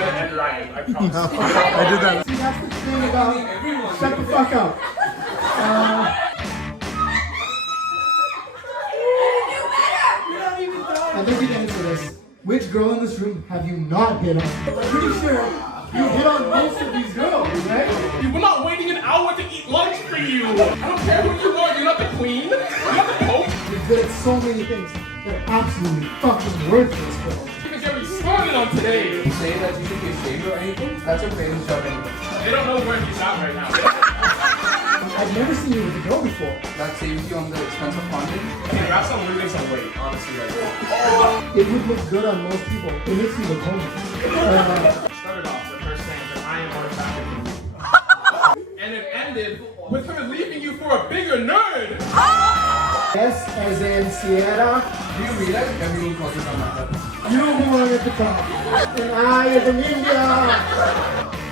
gonna end Ryan. I promise. I did that. See, that's the thing about shut the fuck up. I'd like you to answer this. Which girl in this room have you not hit on? I'm pretty sure you hit on most of these girls, right? We're not waiting an hour to eat lunch for you. I don't care who you are. You're not the queen. You're not the pope. You're good at so many things that are absolutely fucking worthless, bro. You can get me started on today. You say that you should be ashamed or anything? That's a famous job anyway. They don't know where he's at right now. I've never seen you with a girl before. That saves you on the expense of funding. Okay, that's on losing some weight, honestly. It would look good on most people. It makes you look homeless. Started off with her saying that I am more attractive than you. And it ended with her leaving you for a bigger nerd. S as in Sierra. Do you realize everyone calls you from that? You belong at the top. And I as in India.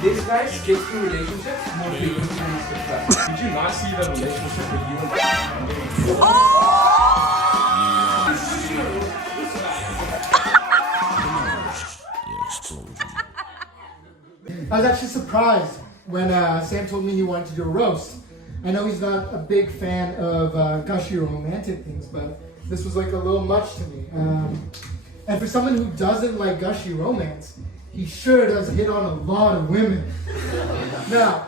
This guy skips through relationships more frequently than he skips that. Did you not see the relationship with you and I was actually surprised when Sam told me he wanted to do a roast. I know he's not a big fan of gushy or romantic things, but this was like a little much to me. And for someone who doesn't like gushy romance, he sure does hit on a lot of women. Now,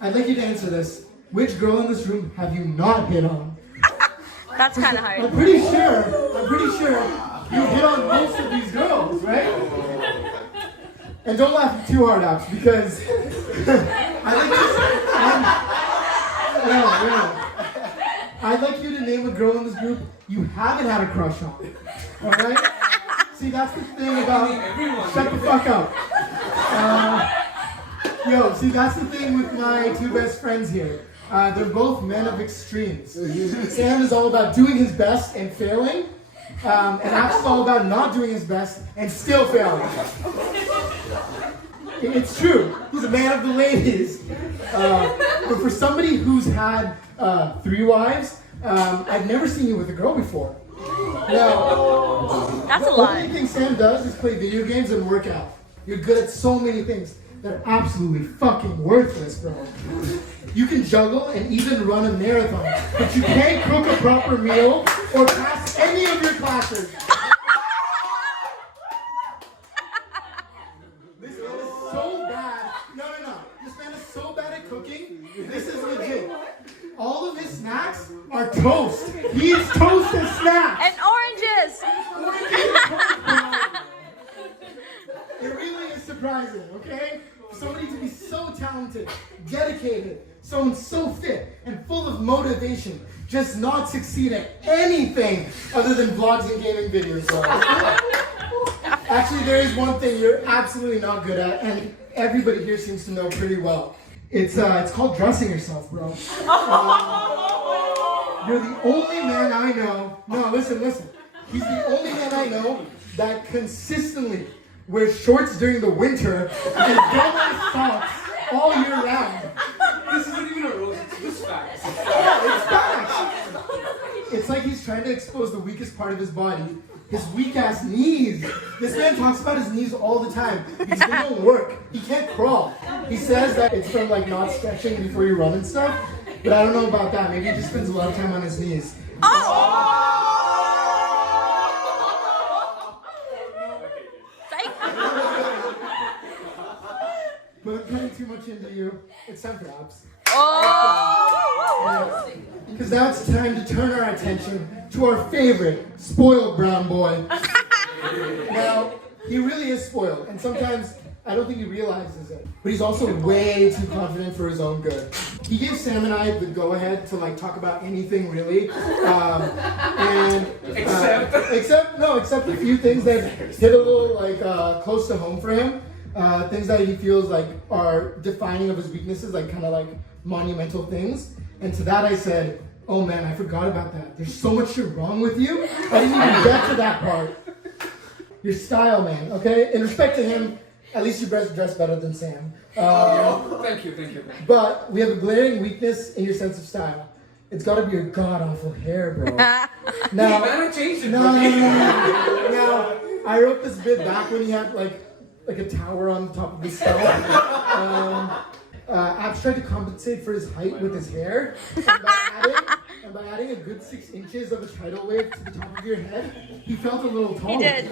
I'd like you to answer this. Which girl in this room have you not hit on? That's kind of hard. I'm pretty sure you hit on most of these girls, right? And don't laugh too hard, Ops, because I'd like you to name a girl in this group you haven't had a crush on. Alright? See, that's the thing about shut the fuck up. See, that's the thing with my two best friends here. They're both men of extremes. Sam is all about doing his best and failing, and Ax is all about not doing his best and still failing. It's true. He's a man of the ladies. But for somebody who's had 3 wives, I've never seen you with a girl before. Now, that's a the lot. only thing Sam does is play video games and work out. You're good at so many things that are absolutely fucking worthless, bro. You can juggle and even run a marathon, but you can't cook a proper meal or pass any of your classes. This man is so bad. No. This man is so bad at cooking. This is legit. All of his snacks are toast. He eats toast and snacks. And oranges. It really is surprising, okay? For somebody to be so talented, dedicated, so fit, and full of motivation, just not succeed at anything other than vlogs and gaming videos. Actually, there is one thing you're absolutely not good at, and everybody here seems to know pretty well. It's called dressing yourself, bro. You're the only man I know. No, listen. He's the only man I know that consistently wears shorts during the winter and gum socks all year round. This isn't even a roast, it's just facts. Yeah, it's facts. It's like he's trying to expose the weakest part of his body. His weak ass knees. This man talks about his knees all the time because they don't work. He can't crawl. He says that it's from like not stretching before you run and stuff, but I don't know about that. Maybe he just spends a lot of time on his knees. But I'm cutting too much into you. It's time for abs. Because now it's time to turn our attention to our favorite spoiled brown boy. Now, he really is spoiled, and sometimes I don't think he realizes it. But he's also way too confident for his own good. He gave Sam and I the go-ahead to like talk about anything really, except a few things that hit a little like close to home for him. Things that he feels like are defining of his weaknesses, like kind of like monumental things. And to that I said, oh man, I forgot about that. There's so much shit wrong with you. I didn't even get to that part. Your style, man, okay? In respect to him, at least you dress better than Sam. Thank you. But we have a glaring weakness in your sense of style. It's gotta be your god-awful hair, bro. Now, Man, I changed it. no. Now, I wrote this bit back when he had like like a tower on top of his skull. Abs tried to compensate for his height with his hair, and by adding a good 6 inches of a tidal wave to the top of your head, he felt a little taller. He did.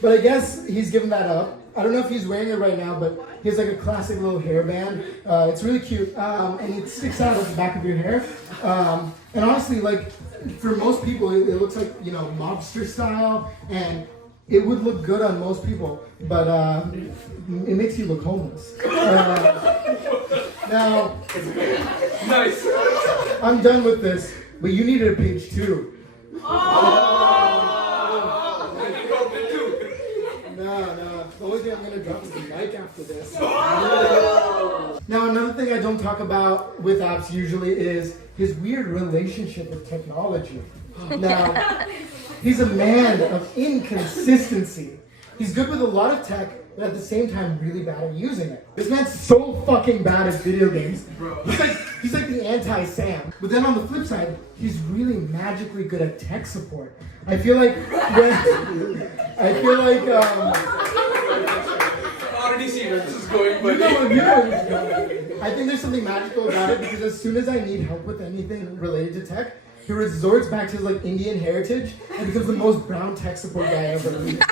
But I guess he's given that up. I don't know if he's wearing it right now, but he has like a classic little hairband. It's really cute, and it sticks out at the back of your hair. And honestly, like for most people, it looks like, you know, mobster style, and it would look good on most people, but it makes you look homeless. Now, Nice. I'm done with this, but you needed a page 2. No. The only thing I'm gonna drop is the mic after this. Now, another thing I don't talk about with Abs usually is his weird relationship with technology. Now, he's a man of inconsistency. He's good with a lot of tech, but at the same time really bad at using it. This man's so fucking bad at video games. He's like the anti-Sam. But then on the flip side, he's really magically good at tech support. I feel like Already see where this is going, but you know where this is going. I think there's something magical about it because as soon as I need help with anything related to tech, he resorts back to his like Indian heritage and becomes the most brown tech support guy I ever met.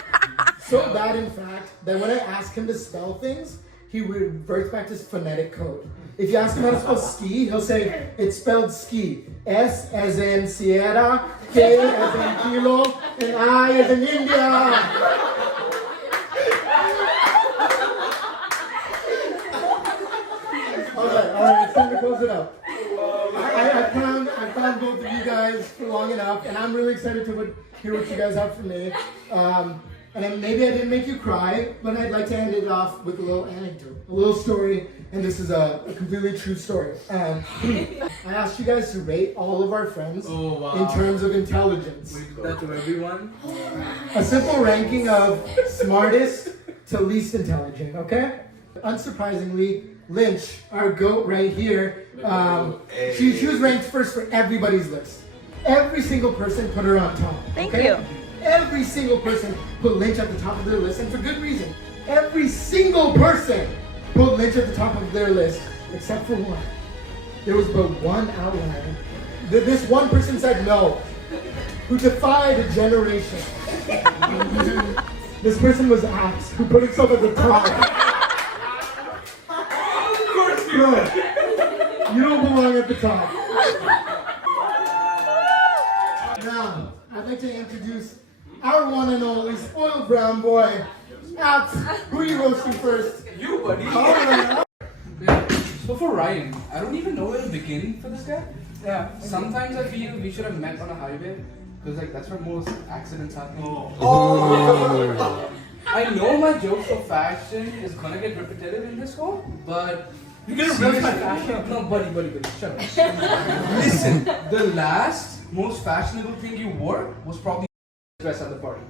So bad, in fact, that when I ask him to spell things, he reverts back to his phonetic code. If you ask him how to spell ski, he'll say it's spelled ski. S as in Sierra, K as in Kilo, and I as in India. Alright, it's time to close it up. I found both of you guys for long enough, and I'm really excited to hear what you guys have for me. And then maybe I didn't make you cry, but I'd like to end it off with a little anecdote, a little story, and this is a completely true story. I asked you guys to rate all of our friends in terms of intelligence. We do that to everyone. A simple ranking of smartest to least intelligent, okay? Unsurprisingly, Lynch, our goat right here, she was ranked first for everybody's list. Every single person put her on top. Thank okay? you. Every single person put Lynch at the top of their list, and for good reason. Every single person put Lynch at the top of their list, except for one. There was but one outlier. This one person said no, who defied a generation. This person was Axe, who put himself at the top. No, you don't belong at the top. Now, I'd like to introduce our one and only spoiled brown boy, Abs. Who are you roasting first? You, buddy. Alright. So for Ryan, I don't even know where to begin for this guy. Yeah. Sometimes I feel we should have met on a highway, because like that's where most accidents happen. I know my jokes for fashion is gonna get repetitive in this one, but You're gonna ruin my fashion? No, buddy, shut up. Listen, the last most fashionable thing you wore was probably dress at the party.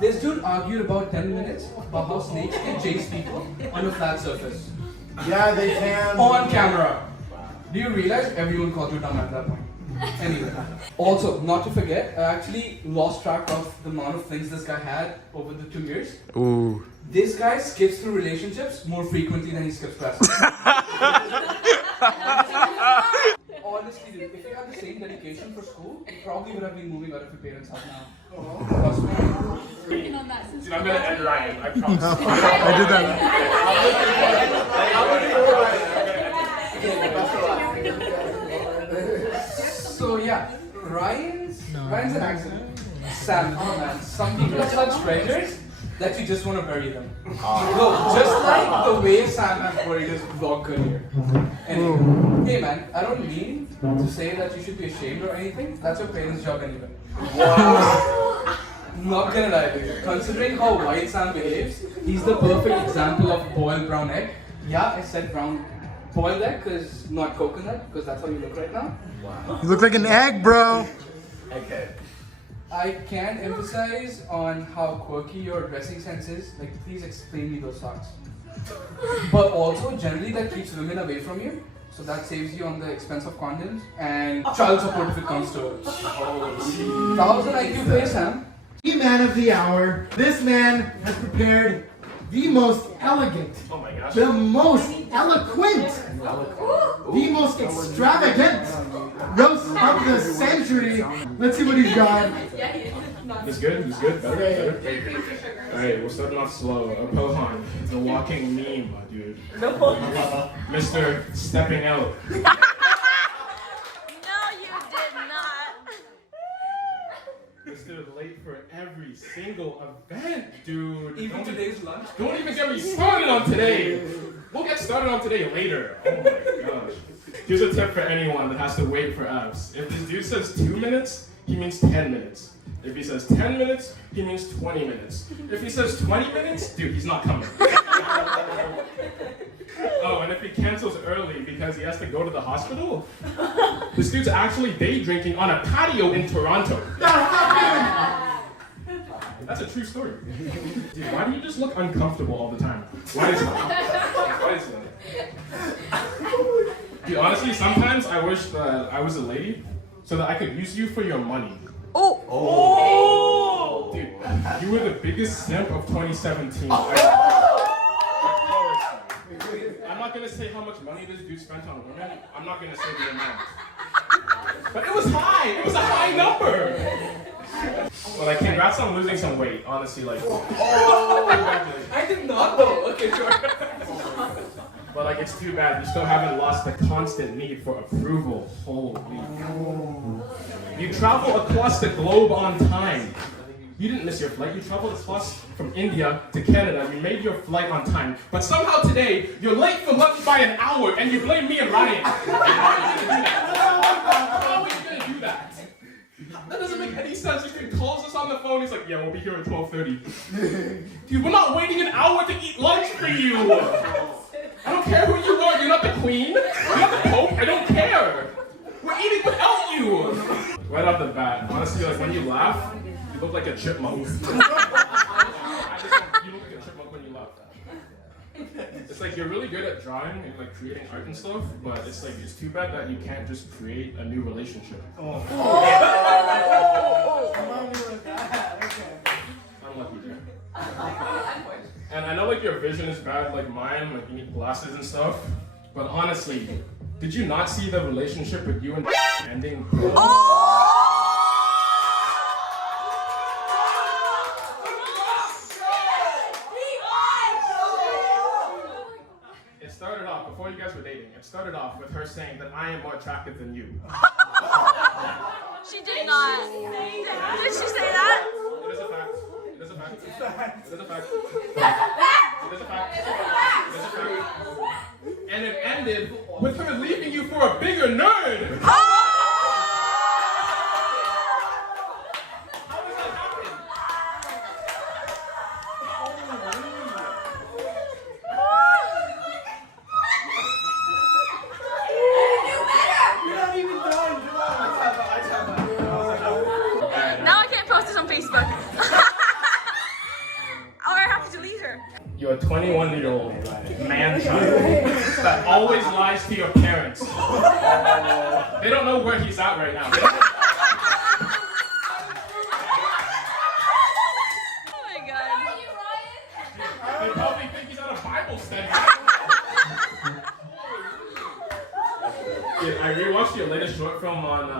This dude argued about 10 minutes about how snakes can chase people on a flat surface. Yeah, they can. On camera. Do you realize everyone called you dumb at that point? Anyway. Also, not to forget, I actually lost track of the amount of things this guy had over the 2 years. Ooh. This guy skips through relationships more frequently than he skips classes. Honestly, dude, if you had the same dedication for school, you probably would have been moving out of your parents' house now. Trust me. dude, I'm gonna end Ryan. I promise. I did that. So yeah, Ryan's an accident. Sam, oh man, some people are such treasures that you just want to bury them. No, just like the way Sam has buried his vlog career. Anyway, hey man, I don't mean to say that you should be ashamed or anything. That's your parents' job anyway. Wow. Not gonna lie to you. Considering how white Sam behaves, he's the perfect example of boiled brown egg. Yeah, I said brown boiled egg, cause not coconut, because that's how you look right now. You look like an egg, bro. Okay. I can't emphasize on how quirky your dressing sense is. Like, please explain me those socks. But also, generally that keeps women away from you. So that saves you on the expense of condoms and child support if it comes to it. 1,000 IQ pay, Sam. The man of the hour. This man has prepared the most elegant, Oh my gosh. the most eloquent, the most extravagant roast of the century. Let's see what he's got. This good? This good? Better? Better? Alright, we're starting off slow. Pohan, the walking meme, dude. No. Mr. Stepping Out. No, you did not. Mr. Late for every single event, dude. Even today's lunch. Don't even get me started on today. We'll get started on today later. Oh my gosh. Here's a tip for anyone that has to wait for apps. If this dude says 2 minutes, he means 10 minutes. If he says 10 minutes, he means 20 minutes. If he says 20 minutes, dude, he's not coming. Oh, and if he cancels early because he has to go to the hospital, this dude's actually day drinking on a patio in Toronto. That's a true story. Dude, why do you just look uncomfortable all the time? Why is that? Why is that? Dude, honestly, sometimes I wish that I was a lady so that I could use you for your money. Oh. Dude, you were the biggest simp of 2017. I'm not gonna say how much money this dude spent on women. I'm not gonna say the amount. But it was high. It was a high number. Well, like, congrats on losing some weight. Honestly, like. Congratulations. I did not though. Okay, sure. But like, it's too bad. You still haven't lost the constant need for approval. Holy. You travel across the globe on time. You didn't miss your flight. You traveled across from India to Canada. You made your flight on time. But somehow today, you're late for lunch by an hour, and you blame me and Ryan. How are you gonna do that? That doesn't make any sense. This dude calls us on the phone. He's like, yeah, we'll be here at 12:30. Dude, we're not waiting an hour to eat lunch for you. I don't care who you are. You're not the queen. You're not the pope. I don't care. We're eating without you. Right off the bat, honestly, like when you laugh, you look like a chipmunk. You look like a chipmunk when you laugh. It's like you're really good at drawing and like creating art and stuff, but it's like it's too bad that you can't just create a new relationship. I'm lucky, dude. And I know like your vision is bad like mine, like you need glasses and stuff, but honestly, did you not see the relationship with you and ending? It started off, before you guys were dating, it started off with her saying that I am more attractive than you. She did not. Did she say that? It is a fact. It is a fact. It is a fact. It is a fact. It is a fact. It is a fact. And it ended with her leaving you for a bigger nerd. Now I can't post this on Facebook. Or I have to delete her. You're a 21-year-old man-child that always lies to your parents. They don't know where he's at right now. Oh my god. They probably think he's at a Bible study. Yeah, I rewatched your latest short film on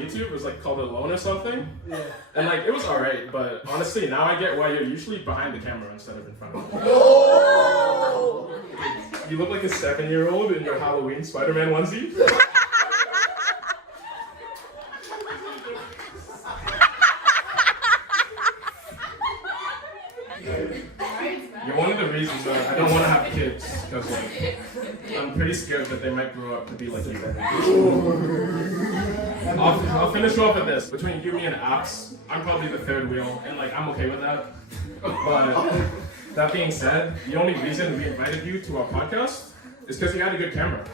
YouTube. It was like called Alone or something. Yeah. And like it was alright, but honestly now I get why you're usually behind the camera instead of in front of it. You look like a 7-year-old in your Halloween Spider-Man onesie. You're one of the reasons that I don't want to have kids, because like, I'm pretty scared that they might grow up to be like you. I'll finish off with this. Between you, me, and apps, I'm probably the third wheel, and like I'm okay with that. But that being said, the only reason we invited you to our podcast is because you had a good camera.